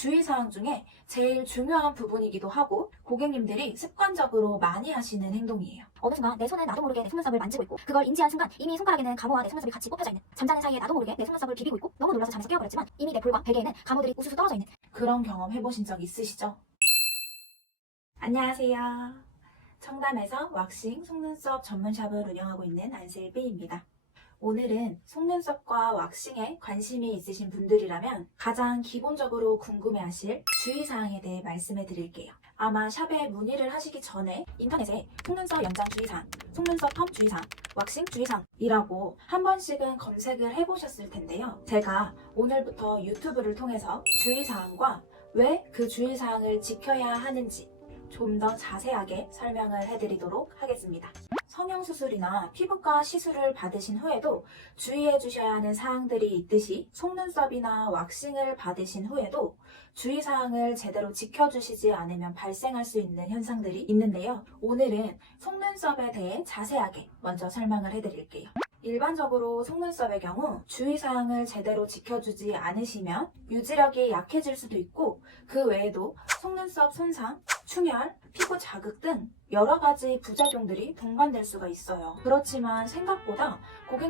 주의사항 중에 제일 중요한 부분이기도 하고 고객님들이 습관적으로 많이 하시는 행동이에요. 어느 순간 내 손은 나도 모르게 내 속눈썹을 만지고 있고 그걸 인지한 순간 이미 손가락에는 가모와 내 속눈썹이 같이 꼽혀져 있는, 잠자는 사이에 나도 모르게 내 속눈썹을 비비고 있고 너무 놀라서 잠에서 깨어버렸지만 이미 내 볼과 베개에는 가모들이 우수수 떨어져 있는. 그런 경험 해보신 적 있으시죠? 안녕하세요. 청담에서 왁싱, 속눈썹 전문샵을 운영하고 있는 안슬비입니다. 오늘은 속눈썹과 왁싱에 관심이 있으신 분들이라면 가장 기본적으로 궁금해하실 주의사항에 대해 말씀해 드릴게요. 아마 샵에 문의를 하시기 전에 인터넷에 속눈썹 연장 주의사항, 속눈썹 펌 주의사항, 왁싱 주의사항이라고 한 번씩은 검색을 해보셨을 텐데요. 제가 오늘부터 유튜브를 통해서 주의사항과 왜 그 주의사항을 지켜야 하는지 좀 더 자세하게 설명을 해드리도록 하겠습니다. 성형수술이나 피부과 시술을 받으신 후에도 주의해 주셔야 하는 사항들이 있듯이 속눈썹이나 왁싱을 받으신 후에도 주의사항을 제대로 지켜주시지 않으면 발생할 수 있는 현상들이 있는데요. 오늘은 속눈썹에 대해 자세하게 먼저 설명을 해드릴게요. 일반적으로 속눈썹의 경우 주의사항을 제대로 지켜주지 않으시면 유지력이 약해질 수도 있고 그 외에도 속눈썹 손상, 충혈, 피부 자극 등 여러 가지 부작용들이 동반될 수가 있어요. 그렇지만 생각보다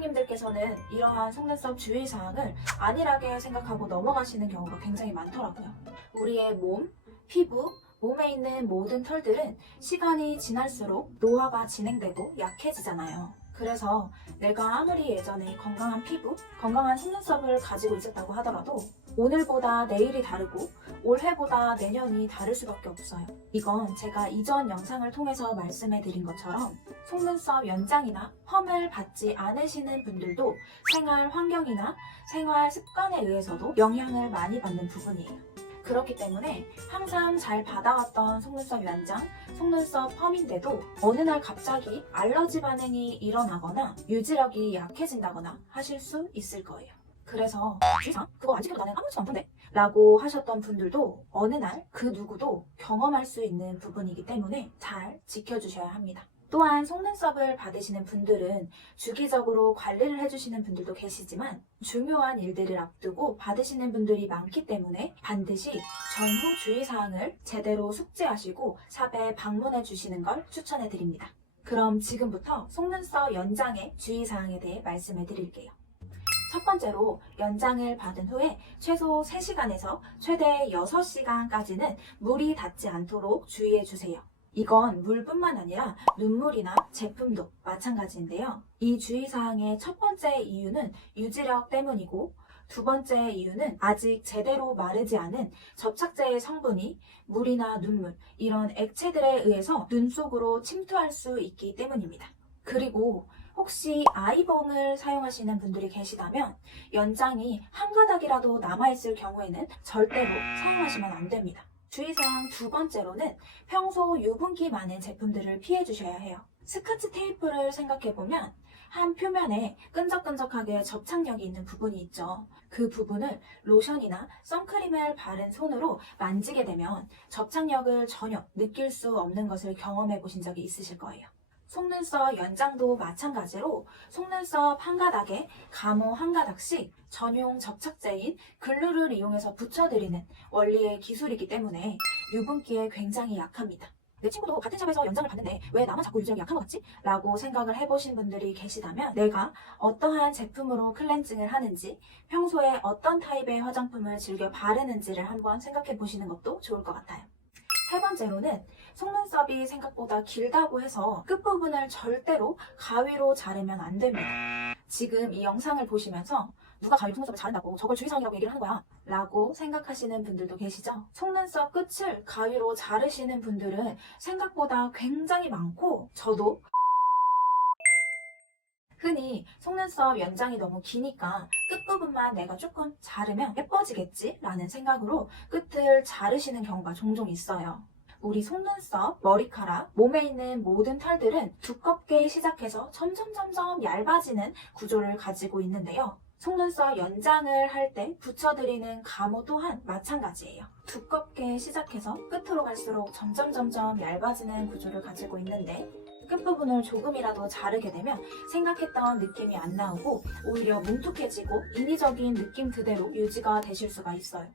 고객님들께서는 이러한 속눈썹 주의사항을 안일하게 생각하고 넘어가시는 경우가 굉장히 많더라고요. 우리의 몸, 피부, 몸에 있는 모든 털들은 시간이 지날수록 노화가 진행되고 약해지잖아요. 그래서 내가 아무리 예전에 건강한 피부, 건강한 속눈썹을 가지고 있었다고 하더라도 오늘보다 내일이 다르고 올해보다 내년이 다를 수밖에 없어요. 이건 제가 이전 영상을 통해서 말씀해 드린 것처럼 속눈썹 연장이나 펌을 받지 않으시는 분들도 생활 환경이나 생활 습관에 의해서도 영향을 많이 받는 부분이에요. 그렇기 때문에 항상 잘 받아왔던 속눈썹 연장, 속눈썹 펌인데도 어느 날 갑자기 알러지 반응이 일어나거나 유지력이 약해진다거나 하실 수 있을 거예요. 그래서 주의사항 그거 안 지켜도 나는 아무렇지도 않던데 라고 하셨던 분들도 어느 날 그 누구도 경험할 수 있는 부분이기 때문에 잘 지켜주셔야 합니다. 또한 속눈썹을 받으시는 분들은 주기적으로 관리를 해주시는 분들도 계시지만 중요한 일들을 앞두고 받으시는 분들이 많기 때문에 반드시 전후 주의사항을 제대로 숙지하시고 샵에 방문해 주시는 걸 추천해 드립니다. 그럼 지금부터 속눈썹 연장의 주의사항에 대해 말씀해 드릴게요. 첫 번째로 연장을 받은 후에 최소 3시간에서 최대 6시간까지는 물이 닿지 않도록 주의해 주세요. 이건 물뿐만 아니라 눈물이나 제품도 마찬가지인데요. 이 주의사항의 첫 번째 이유는 유지력 때문이고 두 번째 이유는 아직 제대로 마르지 않은 접착제의 성분이 물이나 눈물, 이런 액체들에 의해서 눈 속으로 침투할 수 있기 때문입니다. 그리고 혹시 아이봉을 사용하시는 분들이 계시다면 연장이 한 가닥이라도 남아있을 경우에는 절대로 사용하시면 안 됩니다. 주의사항 두 번째로는 평소 유분기 많은 제품들을 피해 주셔야 해요. 스카치 테이프를 생각해보면 한 표면에 끈적끈적하게 접착력이 있는 부분이 있죠. 그 부분을 로션이나 선크림을 바른 손으로 만지게 되면 접착력을 전혀 느낄 수 없는 것을 경험해 보신 적이 있으실 거예요. 속눈썹 연장도 마찬가지로 속눈썹 한 가닥에 가모 한 가닥씩 전용 접착제인 글루를 이용해서 붙여드리는 원리의 기술이기 때문에 유분기에 굉장히 약합니다. 내 친구도 같은 샵에서 연장을 받는데 왜 나만 자꾸 유지력이 약한 것 같지? 라고 생각을 해보신 분들이 계시다면 내가 어떠한 제품으로 클렌징을 하는지, 평소에 어떤 타입의 화장품을 즐겨 바르는지를 한번 생각해 보시는 것도 좋을 것 같아요. 세 번째로는 속눈썹이 생각보다 길다고 해서 끝부분을 절대로 가위로 자르면 안 됩니다. 지금 이 영상을 보시면서 누가 가위로 속눈썹을 자른다고 저걸 주의사항이라고 얘기를 하는 거야 라고 생각하시는 분들도 계시죠? 속눈썹 끝을 가위로 자르시는 분들은 생각보다 굉장히 많고 저도 흔히 속눈썹 연장이 너무 기니까 끝부분만 내가 조금 자르면 예뻐지겠지 라는 생각으로 끝을 자르시는 경우가 종종 있어요. 우리 속눈썹, 머리카락, 몸에 있는 모든 털들은 두껍게 시작해서 점점 얇아지는 구조를 가지고 있는데요. 속눈썹 연장을 할 때 붙여드리는 가모 또한 마찬가지예요. 두껍게 시작해서 끝으로 갈수록 점점 얇아지는 구조를 가지고 있는데 끝부분을 조금이라도 자르게 되면 생각했던 느낌이 안 나오고 오히려 뭉툭해지고 인위적인 느낌 그대로 유지가 되실 수가 있어요.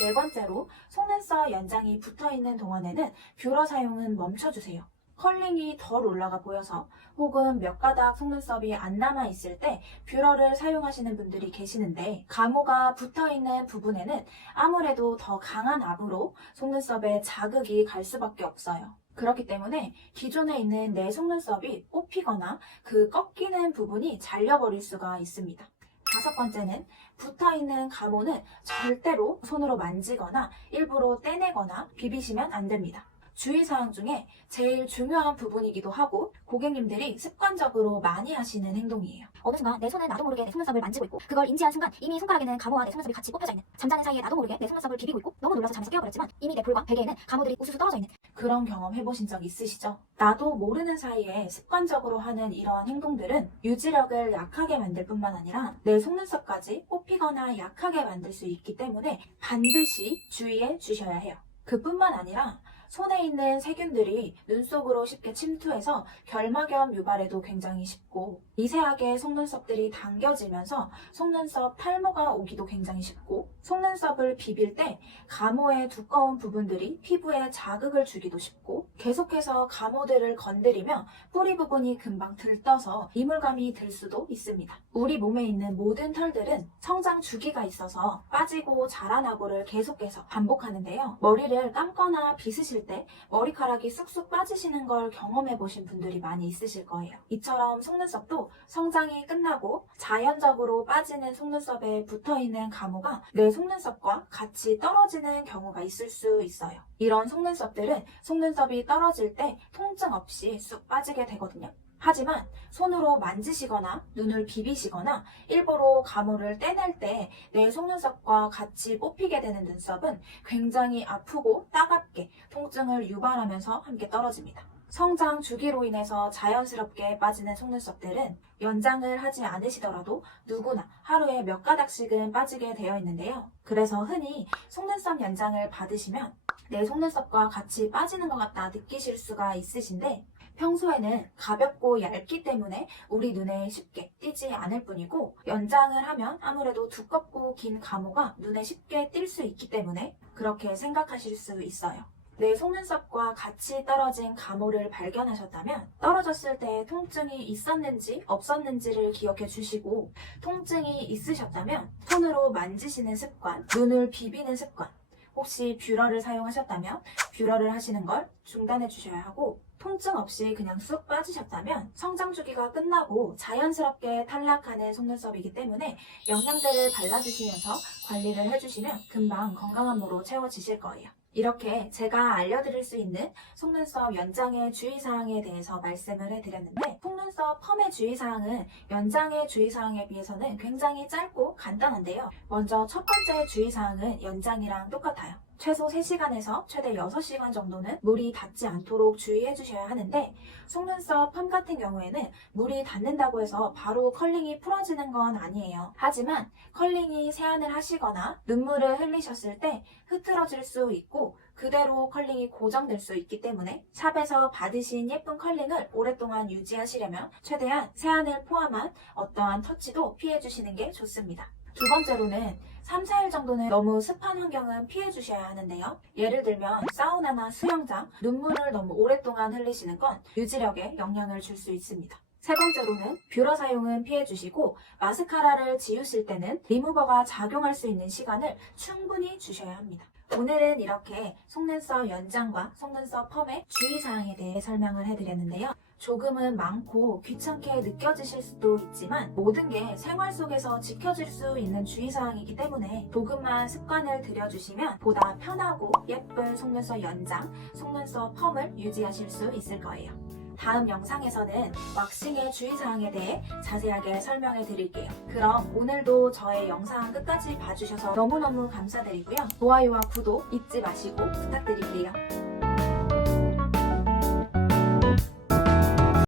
네 번째로, 속눈썹 연장이 붙어있는 동안에는 뷰러 사용은 멈춰주세요. 컬링이 덜 올라가 보여서 혹은 몇 가닥 속눈썹이 안 남아있을 때 뷰러를 사용하시는 분들이 계시는데, 가모가 붙어있는 부분에는 아무래도 더 강한 압으로 속눈썹에 자극이 갈 수밖에 없어요. 그렇기 때문에 기존에 있는 내 속눈썹이 뽑히거나 그 꺾이는 부분이 잘려버릴 수가 있습니다. 다섯 번째는, 붙어있는 가모는 절대로 손으로 만지거나 일부러 떼내거나 비비시면 안 됩니다. 주의사항 중에 제일 중요한 부분이기도 하고 고객님들이 습관적으로 많이 하시는 행동이에요. 어느 순간 내 손은 나도 모르게 내 속눈썹을 만지고 있고, 그걸 인지한 순간 이미 손가락에는 가모와 내 속눈썹이 같이 뽑혀져 있는, 잠자는 사이에 나도 모르게 내 속눈썹을 비비고 있고, 너무 놀라서 잠에서 깨어버렸지만 이미 내 볼과 베개에는 가모들이 우수수 떨어져 있는, 그런 경험 해보신 적 있으시죠? 나도 모르는 사이에 습관적으로 하는 이러한 행동들은 유지력을 약하게 만들 뿐만 아니라 내 속눈썹까지 뽑히거나 약하게 만들 수 있기 때문에 반드시 주의해 주셔야 해요. 그뿐만 아니라 손에 있는 세균들이 눈 속으로 쉽게 침투해서 결막염 유발에도 굉장히 쉽고, 미세하게 속눈썹들이 당겨지면서 속눈썹 탈모가 오기도 굉장히 쉽고, 속눈썹을 비빌 때 가모의 두꺼운 부분들이 피부에 자극을 주기도 쉽고, 계속해서 가모들을 건드리면 뿌리 부분이 금방 들떠서 이물감이 들 수도 있습니다. 우리 몸에 있는 모든 털들은 성장 주기가 있어서 빠지고 자라나고를 계속해서 반복하는데요. 머리를 감거나 빗으실 때 머리카락이 쑥쑥 빠지시는 걸 경험해 보신 분들이 많이 있으실 거예요. 이처럼 속눈썹도 성장이 끝나고 자연적으로 빠지는 속눈썹에 붙어있는 가모가 내 속눈썹과 같이 떨어지는 경우가 있을 수 있어요. 이런 속눈썹들은 속눈썹이 떨어질 때 통증 없이 쑥 빠지게 되거든요. 하지만 손으로 만지시거나 눈을 비비시거나 일부러 가모를 떼낼 때 내 속눈썹과 같이 뽑히게 되는 눈썹은 굉장히 아프고 따갑게 통증을 유발하면서 함께 떨어집니다. 성장 주기로 인해서 자연스럽게 빠지는 속눈썹들은 연장을 하지 않으시더라도 누구나 하루에 몇 가닥씩은 빠지게 되어 있는데요. 그래서 흔히 속눈썹 연장을 받으시면 내 속눈썹과 같이 빠지는 것 같다 느끼실 수가 있으신데, 평소에는 가볍고 얇기 때문에 우리 눈에 쉽게 띄지 않을 뿐이고, 연장을 하면 아무래도 두껍고 긴 가모가 눈에 쉽게 띌 수 있기 때문에 그렇게 생각하실 수 있어요. 내 속눈썹과 같이 떨어진 가모를 발견하셨다면 떨어졌을 때 통증이 있었는지 없었는지를 기억해 주시고, 통증이 있으셨다면 손으로 만지시는 습관, 눈을 비비는 습관, 혹시 뷰러를 사용하셨다면 뷰러를 하시는 걸 중단해 주셔야 하고, 통증 없이 그냥 쑥 빠지셨다면 성장 주기가 끝나고 자연스럽게 탈락하는 속눈썹이기 때문에 영양제를 발라주시면서 관리를 해주시면 금방 건강한 모로 채워지실 거예요. 이렇게 제가 알려드릴 수 있는 속눈썹 연장의 주의사항에 대해서 말씀을 해드렸는데, 속눈썹 펌의 주의사항은 연장의 주의사항에 비해서는 굉장히 짧고 간단한데요. 먼저 첫 번째 주의사항은 연장이랑 똑같아요. 최소 3시간에서 최대 6시간 정도는 물이 닿지 않도록 주의해 주셔야 하는데, 속눈썹 펌 같은 경우에는 물이 닿는다고 해서 바로 컬링이 풀어지는 건 아니에요. 하지만 컬링이 세안을 하시거나 눈물을 흘리셨을 때 흐트러질 수 있고 그대로 컬링이 고정될 수 있기 때문에 샵에서 받으신 예쁜 컬링을 오랫동안 유지하시려면 최대한 세안을 포함한 어떠한 터치도 피해 주시는 게 좋습니다. 두 번째로는 3, 4일 정도는 너무 습한 환경은 피해 주셔야 하는데요. 예를 들면 사우나나 수영장, 눈물을 너무 오랫동안 흘리시는 건 유지력에 영향을 줄 수 있습니다. 세 번째로는 뷰러 사용은 피해 주시고, 마스카라를 지우실 때는 리무버가 작용할 수 있는 시간을 충분히 주셔야 합니다. 오늘은 이렇게 속눈썹 연장과 속눈썹 펌의 주의사항에 대해 설명을 해드렸는데요. 조금은 많고 귀찮게 느껴지실 수도 있지만 모든 게 생활 속에서 지켜질 수 있는 주의사항이기 때문에 조금만 습관을 들여주시면 보다 편하고 예쁜 속눈썹 연장, 속눈썹 펌을 유지하실 수 있을 거예요. 다음 영상에서는 왁싱의 주의사항에 대해 자세하게 설명해 드릴게요. 그럼 오늘도 저의 영상 끝까지 봐주셔서 너무너무 감사드리고요. 좋아요와 구독 잊지 마시고 부탁드릴게요.